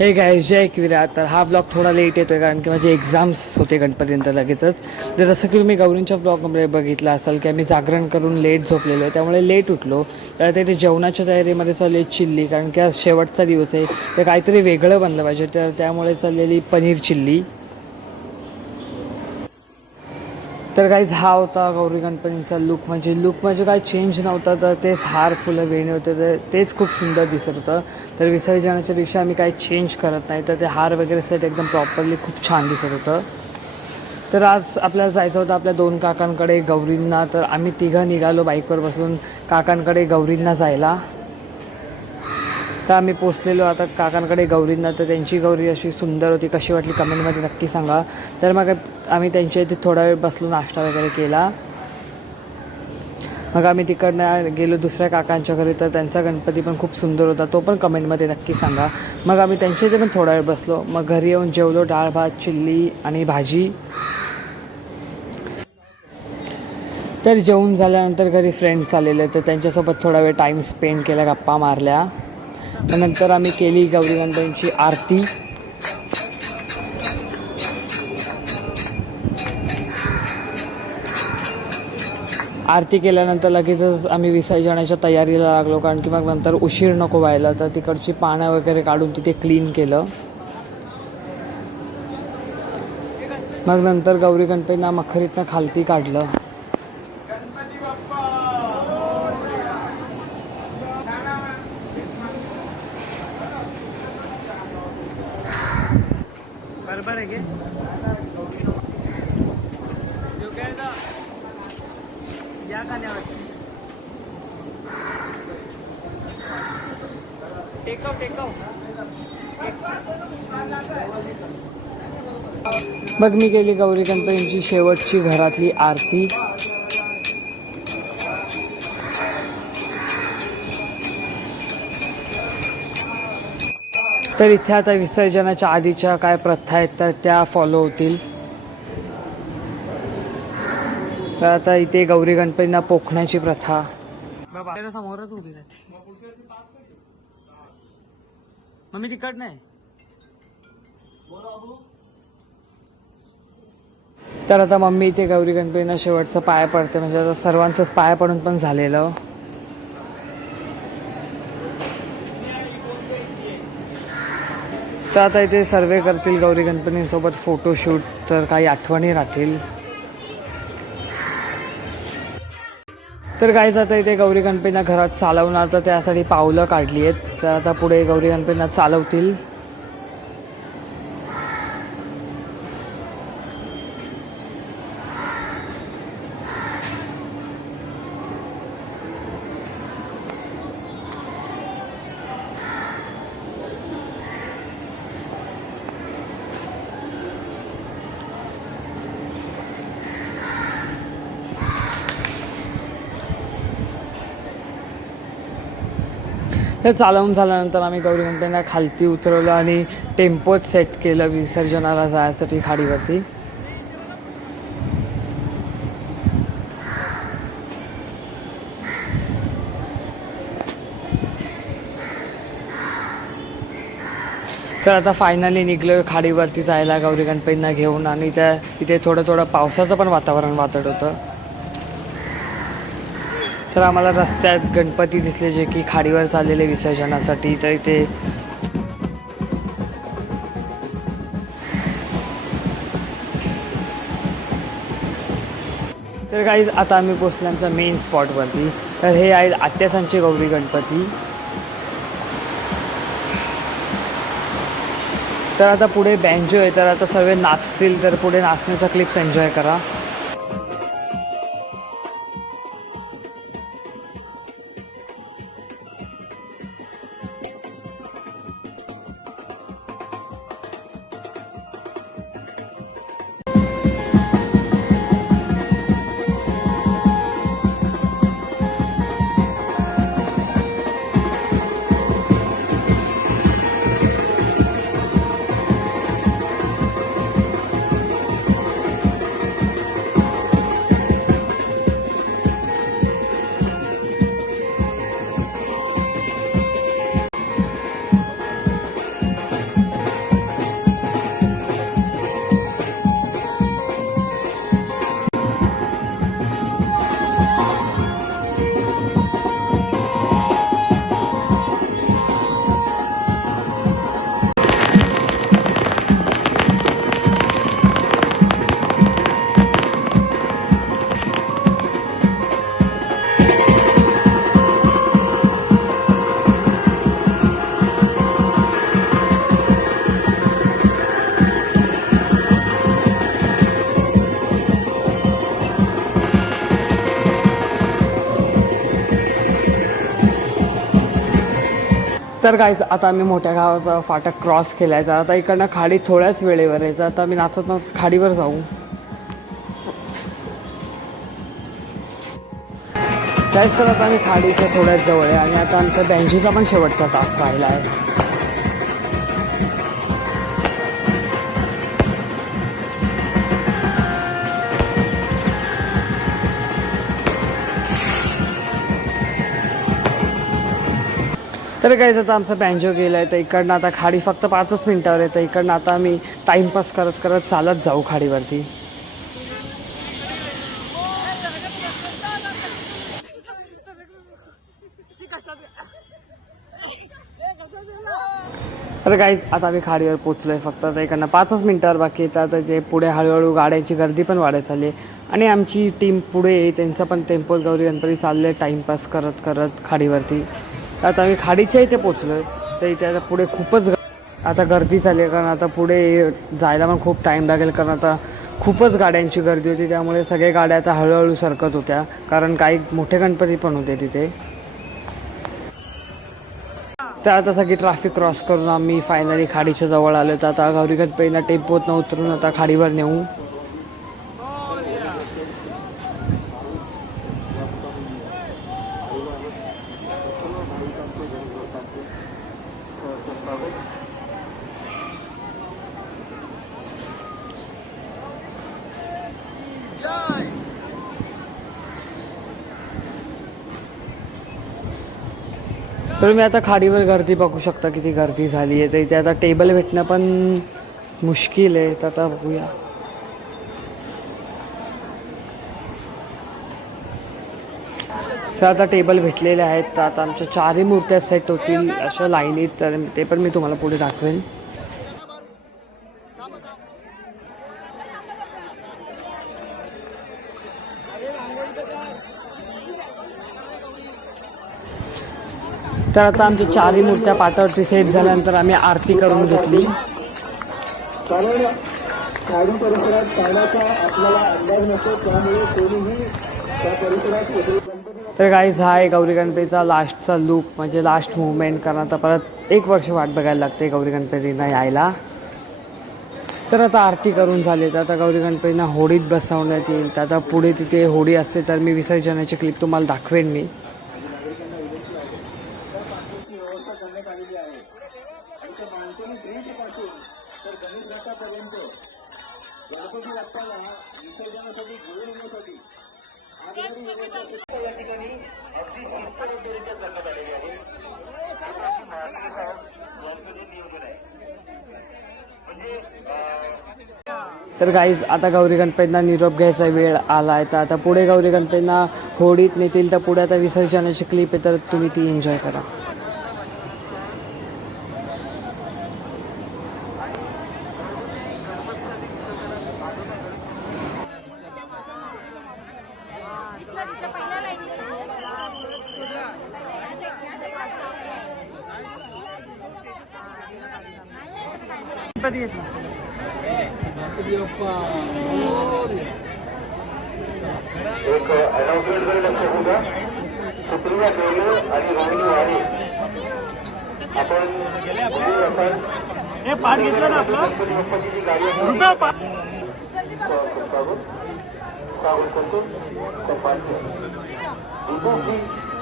हे गाईज जय किविरात. तर हा ब्लॉग थोडा लेट येतो आहे कारण की माझे एक्झाम्स होते गणपतीनंतर लगेचच. तर जसं की तुम्ही गौरींच्या ब्लॉगमध्ये बघितलं असाल की आम्ही जागरण करून लेट झोपलेलो, त्यामुळे लेट उठलो. तर ते जेवणाच्या तयारीमध्ये चालली चिल्ली, कारण की आज शेवटचा दिवस आहे तर काहीतरी वेगळं बनलं पाहिजे. तर त्यामुळे चाललेली पनीर चिल्ली. तर काहीच हा होता गौरी गणपतींचा लुक. म्हणजे काय चेंज नव्हता, तर तेच हार फुलं वेणी होते, तर तेच खूप सुंदर दिसत होतं. तर विसर्जनाच्या दिवशी आम्ही काही चेंज करत नाही, तर ते हार वगैरे सेट एकदम प्रॉपरली खूप छान दिसत होतं. तर आज आपल्याला जायचं होतं आपल्या 2 काकांकडे गौरींना. तर आम्ही तिघं निघालो बाईकवर बसून काकांकडे गौरींना जायला. तर आम्ही पोचलेलो आता काकांकडे गौरींना. तर त्यांची गौरी अशी सुंदर होती, कशी वाटली कमेंटमध्ये नक्की सांगा. तर मग आम्ही त्यांच्या इथे थोडा वेळ बसलो, नाश्ता वगैरे केला. मग आम्ही तिकडनं गेलो दुसऱ्या काकांच्या घरी. तर त्यांचा गणपती पण खूप सुंदर होता, तो पण कमेंटमध्ये नक्की सांगा. मग आम्ही त्यांच्या इथे पण थोडा वेळ बसलो. मग घरी येऊन जेवलो, डाळ भात चिल्ली आणि भाजी. तर जेवून झाल्यानंतर घरी फ्रेंड्स आलेले, तर त्यांच्यासोबत थोडा वेळ टाईम स्पेंड केला, गप्पा मारल्या. मग नंतर आम्ही केली गौरी गणपतींची आरती. आरती केल्यानंतर लगेचच आम्ही विसर्जनाच्या तयारीला लागलो, कारण की मग नंतर उशीर नको व्हायला. तर तिकडची पानं वगैरे काढून तिथे क्लीन केलं. मग नंतर गौरी गणपतींना मखरीतनं खालती काढलं. बरोबर आहे की या गाण्यावर टेकव. मग मी केली गौरी गणपतींची शेवटची घरातली आरती. तर इथे आता विसर्जनाच्या आधीच्या काय प्रथा आहेत तर त्या फॉलो होतील. तर आता इथे गौरी गणपतींना पोखण्याची प्रथा. बाबा समोरच उभी राहते मम्मी, तिकड नाही. तर आता मम्मी इथे गौरी गणपतींना शेवटचं पाया पडते. म्हणजे आता सर्वांचंच पाया पडून पण झालेलं. तर आता इथे सर्वे करतील गौरी गणपतींसोबत फोटोशूट, तर काही आठवणी राहतील. तर गाईज आता इथे गौरी गणपतींना घरात चालवणार, तर त्यासाठी पावलं काढली आहेत. तर आता पुढे गौरी गणपतींना चालवतील. हे चालवून झाल्यानंतर आम्ही गौरी गणपतींना खालती उतरवलं आणि टेम्पोत सेट केलं विसर्जनाला जायसाठी खाडीवरती. तर आता फायनली निघलो खाडीवरती जायला गौरी गणपतींना घेऊन. आणि त्या इथे थोडं पावसाचं पण वातावरण वाटत होतं. तर आम्हाला रस्त्यात गणपती दिसले जे की खाडीवर चाललेले विसर्जनासाठी. तर इथे तर काही आता आम्ही पोचलो आमच्या मेन स्पॉटवरती. तर हे आहेत आत्यासांचे गौरी गणपती. तर आता पुढे बँजो आहे, तर आता सर्व नाचतील. तर पुढे नाचण्याच्या क्लिप्स एन्जॉय करा. तर गाईज आता आम्ही मोठ्या गावाचा फाटक क्रॉस केला आहे. आता इकडनं खाडी थोड्याच वेळेवर आहे. आता आम्ही नाचत नाचत खाडीवर जाऊ. गाईज तर आता आम्ही खाडीच्या थोड्याच जवळ आहे आणि आता आमच्या बँशीचा पण शेवटचा तास राहिला आहे. तर गाईज आता आमचा बँजो गेला आहे. तर इकडनं आता खाडी फक्त 5च मिनिटावर आहे. तर इकडनं आता आम्ही टाईमपास करत करत चालत जाऊ खाडीवरती. तर गाईज आता आम्ही खाडीवर पोचलो आहे. फक्त आता इकडनं 5च मिनिटावर बाकी येतात. तर ते पुढे हळूहळू गाड्यांची गर्दी पण वाढत चालली आणि आमची टीम पुढे त्यांचा पण टेम्पो गौरी गणपती चालले टाईमपास करत करत खाडीवरती. आता आम्ही खाडीच्या इथे पोचलो आहे. तर इथे आता पुढे खूपच आता गर्दी चालली आहे, कारण आता पुढे जायला पण खूप टाईम लागेल, कारण आता खूपच गाड्यांची गर्दी होती. त्यामुळे सगळ्या गाड्या आता हळूहळू सरकत होत्या, कारण काही मोठे गणपती पण होते तिथे. तर आता सगळी ट्रॅफिक क्रॉस करून आम्ही फायनली खाडीच्या जवळ आलो. तर आता गौरी गणपतींना टेम्पोतनं उतरून आता खाडीवर नेऊ. तर मी आता खाडीवर गर्दी बघू शकता, किती गर्दी झाली आहे. तर इथे आता टेबल भेटणं पण मुश्किल आहे. तर आता बघूया. तर आता टेबल भेटलेले आहेत. तर आता आमच्या 4ही मूर्त्या सेट होतील अशा लाईनीत. तर ते पण मी तुम्हाला पुढे दाखवेन. तर आता आमच्या 4ही मूर्त्या पाटावरती सेट झाल्यानंतर आम्ही आरती करून घेतली. तर गाईज हा आहे गौरी गणपतीचा लास्टचा लूक, म्हणजे लास्ट मुवमेंट. कारण आता परत 1 वर्ष वाट बघायला लागते गौरी गणपतींना यायला. तर आता आरती करून झाली. तर आता गौरी गणपतींना होडीत बसवण्यात येईल. तर आता पुढे तिथे होडी असते, तर मी विसर्जनाची क्लिप तुम्हाला दाखवेन मी. तर गाईज आता गौरी गणपतींना निरोप घ्यायचा वेळ आला आहे. तर आता पुढे गौरी गणपतींना होडीत नेतील. तर पुढे आता विसर्जनाची क्लिप आहे, तर तुम्ही ती एन्जॉय करा. एक अनाउन्समेंटकडे लक्ष द्या. सुप्रिया डोले आणि रोहिणी वारे आपण हे पाठ घेतलं ना आपलं गणपतीची गाडी सावध करतो.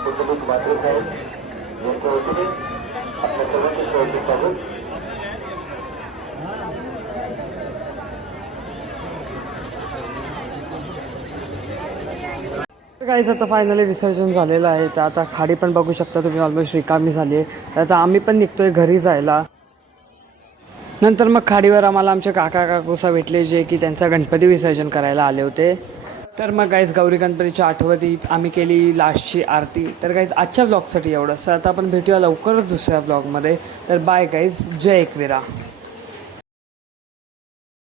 बुद्धबुद्ध मात्रे साहेब यांच्या वतीने आपल्या सर्वांचे शेवटचे स्वागत. गाईज आता फायनली विसर्जन झालेलं आहे. तर आता खाडी पण बघू शकता तुम्ही ऑलमोस्ट रिकामी झाली आहे. तर आता आम्ही पण निघतोय घरी जायला. नंतर मग खाडीवर आम्हाला आमचे काका काकूसा भेटले, जे की त्यांचा गणपती विसर्जन करायला आले होते. तर मग गाईज गौरी गणपतीच्या आठवणीत आम्ही केली लास्टची आरती. तर गाईज आजच्या ब्लॉगसाठी एवढंच. तर आता आपण भेटूया लवकरच दुसऱ्या ब्लॉगमध्ये. तर बाय गाईज, जय एकविरा.